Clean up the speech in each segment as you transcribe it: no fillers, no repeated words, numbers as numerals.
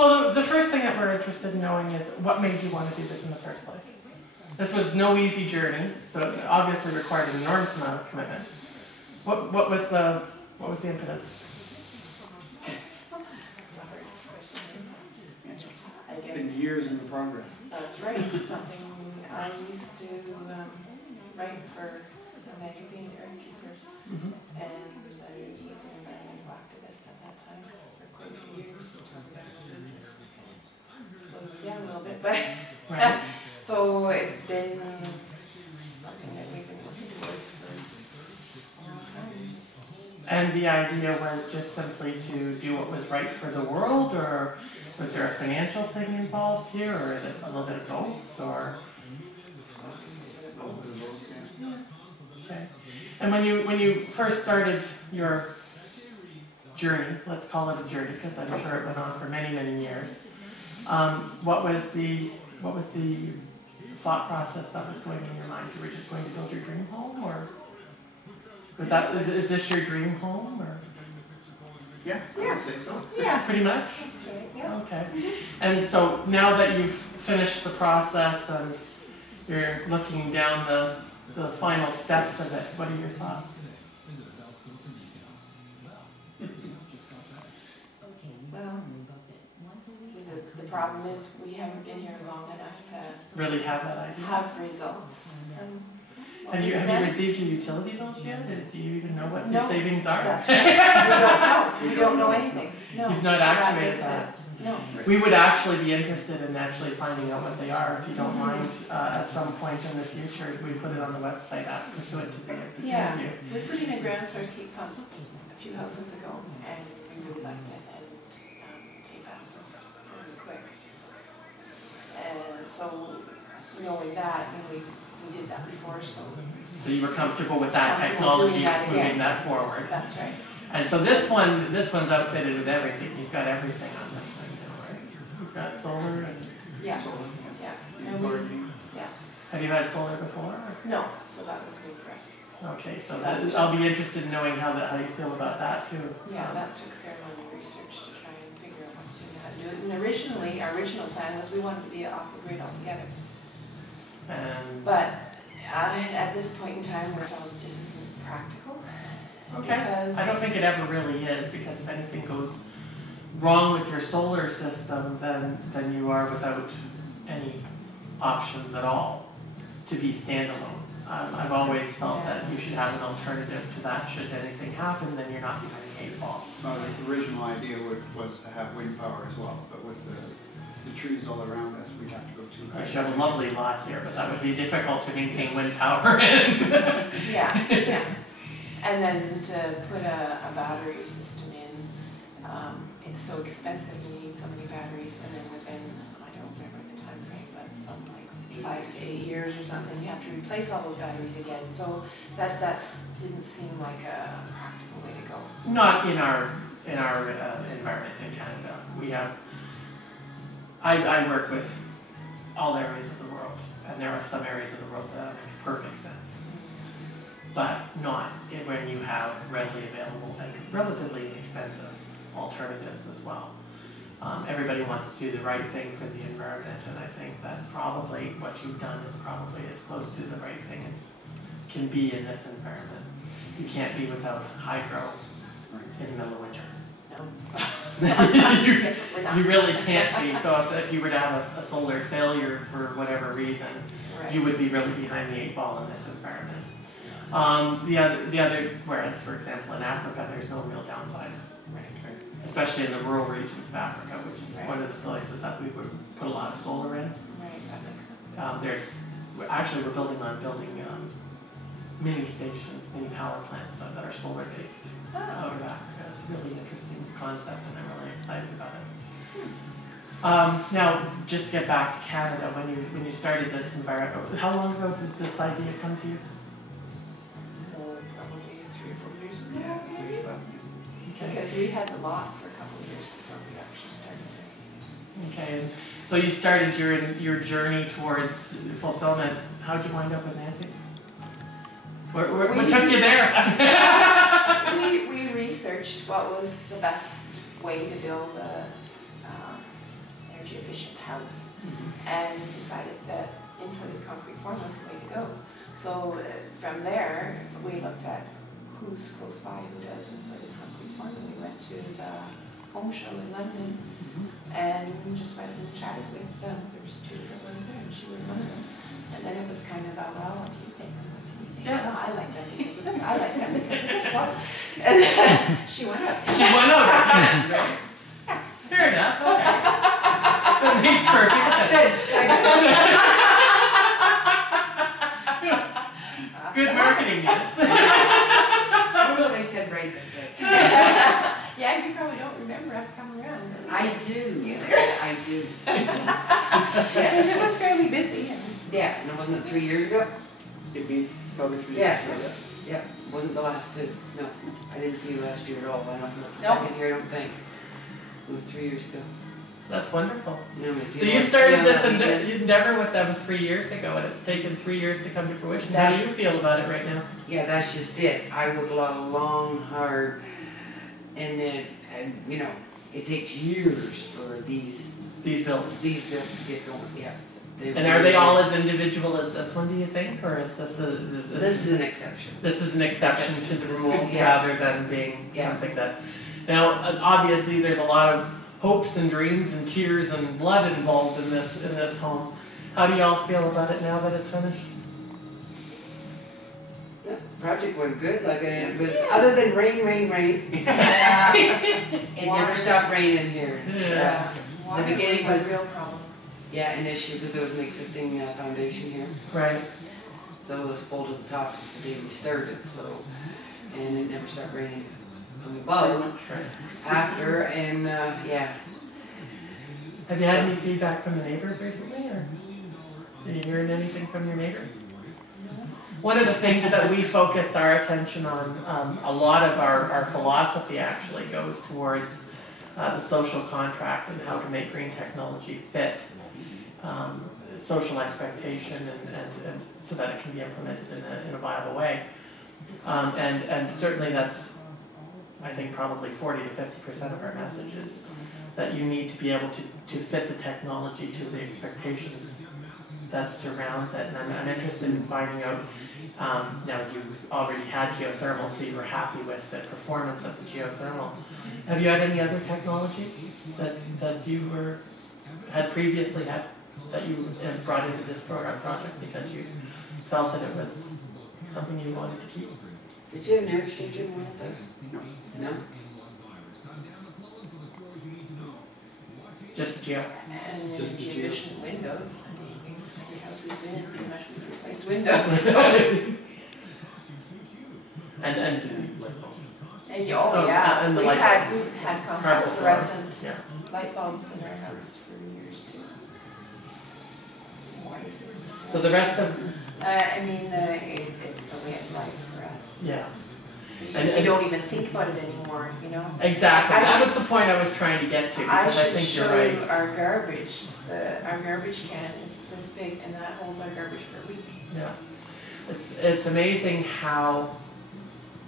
Well, the first thing that we're interested in knowing is what made you want to do this in the first place? This was no easy journey, so it obviously required an enormous amount of commitment. What was the impetus? It's been years in the progress. That's right. It's something I used to write for a magazine, Earthkeeper, and I was an environmental activist at that time for quite a few years. Talking about business, slowed me down a little bit, but Right. so it's been something that we've been working towards for a long time. And the idea was just simply to do what was right for the world, or was there a financial thing involved here, or is it a little bit of both, or? Okay. And when you first started your journey, let's call it a journey, because I'm sure it went on for many, many years. What was the thought process that was going in your mind? You were just going to build your dream home, or is this your dream home, or? Yeah, I would say so. Yeah, pretty much. That's right. Yeah. Okay. And so now that you've finished the process and you're looking down the final steps of it, what are your thoughts? Well, the problem is we haven't been here long enough to Really have that idea? have results. Have you received your utility bills yet? Or do you even know what your No, savings are? That's right. We don't know anything. No. You've not So that activated makes that. No. We would actually be interested in actually finding out what they are, if you don't mind, at some point in the future. We put it on the website pursuant to the Yeah, interview. we put in a ground source heat pump a few houses ago, and we really liked it, and payback was really quick. And so, knowing that, and we did that before, so. So you were comfortable with that Comfortable technology, doing that moving again. that forward. That's right. And so this one's outfitted with everything. You've got everything on this thing now, right? You've got solar and. Yeah. So, Yeah. and And working. yeah. Have you had solar before? No, so that was good for us. Okay, so I'll be interested in knowing how you feel about that too. Yeah, that took a fair amount of research to try and figure out how to do it. And originally, our original plan was we wanted to be off the grid altogether. But at this point in time, we felt it just isn't practical. Okay. I don't think it ever really is, because if anything goes wrong with your solar system, then you are without any options at all to be standalone. I've always felt that you should have an alternative to that. Should anything happen, then you're not behind the 8 ball. The original idea was to have wind power as well, but with the trees all around us, we'd have to go too high. You should have a lovely lot here, but that would be difficult to maintain wind power in. Yeah. And then to put a battery system in, it's so expensive, you need so many batteries, and then within, I don't remember the time frame, but some like 5 to 8 years or something, you have to replace all those batteries again. So that didn't seem like a practical way to go. Not in our environment in Canada. We have. I work with all areas of the world, and there are some areas of the world that makes perfect sense, but not when you have readily available and relatively inexpensive alternatives as well. Everybody wants to do the right thing for the environment, and I think that probably what you've done is probably as close to the right thing as can be in this environment. You can't be without hydro in the middle of winter. You really can't be. So if you were to have a solar failure for whatever reason, Right. you would be really behind the 8 ball in this environment. The other, whereas for example in Africa, there's no real downside, especially in the rural regions of Africa, which is one of the places that we would put a lot of solar in. Right, that makes sense. We're building mini stations, mini power plants that are solar based out of Africa. It's a really interesting concept, and I'm really excited about it. Now, just to get back to Canada, when you started this environment, how long ago did this idea come to you? Probably 3 or 4 years ago. Yeah, at least that. Okay. Because we had the lot for a couple of years before we actually started it. Okay, so you started your journey towards fulfillment. How'd you wind up with Nancy? What took you there? We researched what was the best way to build a energy efficient house, and decided that insulated concrete form was the way to go. So from there, we looked at who's close by who does insulated concrete form, and we went to the home show in London and just went and chatted with them. There was 2 different ones there, and she was one of them. And then it was kind of, well, what do you think? What do you think? Yeah. No, I like them because of this. I like them because of this one. And then she went up. She won over, right? Fair enough, okay. That makes perfect sense. Good marketing, yes. I don't know what I said right then, Yeah, you probably don't remember us coming around. but I do. I do. Because it was fairly busy. And Yeah, and wasn't it 3 years ago? It'd be probably 3 Yeah. years ago. Yeah, wasn't the last two. No, I didn't see you last year at all. I don't know. The No. second year, I don't think. It was 3 years ago. That's wonderful. You know, So you started this endeavor with them 3 years ago, and it's taken 3 years to come to fruition. How do you That's- feel about it right now? Yeah, that's just it. I work a lot of long, hard, and then, you know, it takes years for these These bills. bills to get going. Yeah. And are they all as individual as this one, do you think, or is this This is an exception. this is an exception to the rule Yeah. rather than being Yeah. something that, now, obviously, there's a lot of hopes and dreams and tears and blood involved in this home. How do y'all feel about it now that it's finished? The project went good. Like it was, other than rain. It never stopped raining here. Yeah. water beginning was was- a real problem. Yeah, an issue because there was an existing foundation here, Right. so it was full to the top the day we started. So, and it never stopped raining from above Right. after, and yeah. Have you had any feedback from the neighbors recently, or are you hearing anything from your neighbors? One of the things that we focused our attention on, a lot of our philosophy actually goes towards the social contract and how to make green technology fit social expectation and so that it can be implemented in a viable way. And certainly that's, I think, probably 40 to 50% of our message is that you need to be able to fit the technology to the expectations that surrounds it. And I'm interested in finding out, now you've already had geothermal, so you were happy with the performance of the geothermal. Have you had any other technologies that you had previously had, that you brought into this project because you felt that it was something you wanted to keep? Did you have an air exchanger in the last house? No. Just geo. And Just the energy geo. efficient windows. I mean, every house we've been in, pretty much we've replaced windows. And Oh, yeah, and the we've light had bulbs. compact Carbon fluorescent Yeah. light bulbs in our house for years too. Why is it? So the rest of, I mean, it's a way of life for us. Yeah. We, And- we don't even think about it anymore, you know? exactly, I that should- was the point I was trying to get to, I because I should think you're show right. you our garbage. Our garbage can is this big and that holds our garbage for a week. Yeah, it's amazing how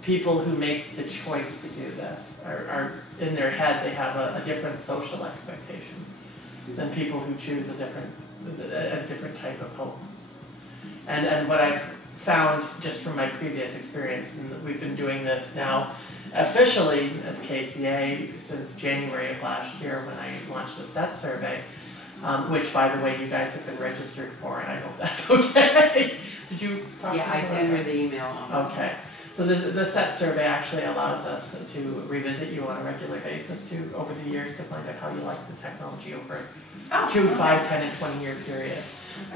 people who make the choice to do this are in their head, they have a different social expectation than people who choose a different type of home. And what I've found just from my previous experience, and we've been doing this now officially as KCA since January of last year when I launched the SET survey, which, by the way, you guys have been registered for, and I hope that's okay. Did you talk Yeah, I about sent that? her the email on. Okay, so the SET survey actually allows us to revisit you on a regular basis over the years to find out how you like the technology over a 2, 5, 10, and 20-year period.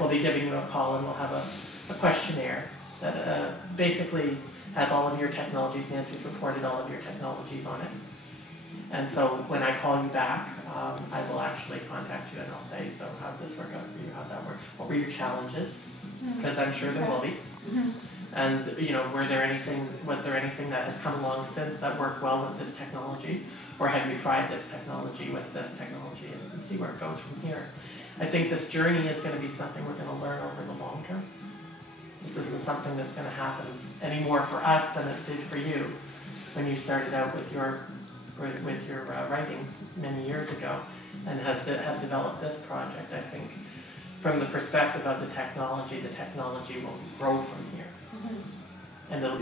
We'll be giving you a call and we'll have a questionnaire that basically has all of your technologies. Nancy's reported all of your technologies on it. And so when I call you back, I will actually contact you and I'll say, so how did this work out for you? How'd that work? What were your challenges? Because I'm sure there will be. And was there anything that has come along since that worked well with this technology? Or have you tried this technology with this technology and see where it goes from here? I think this journey is going to be something we're going to learn over the long term. This isn't something that's going to happen any more for us than it did for you when you started out with your writing many years ago. and have developed this project, I think from the perspective of the technology will grow from here. And it'll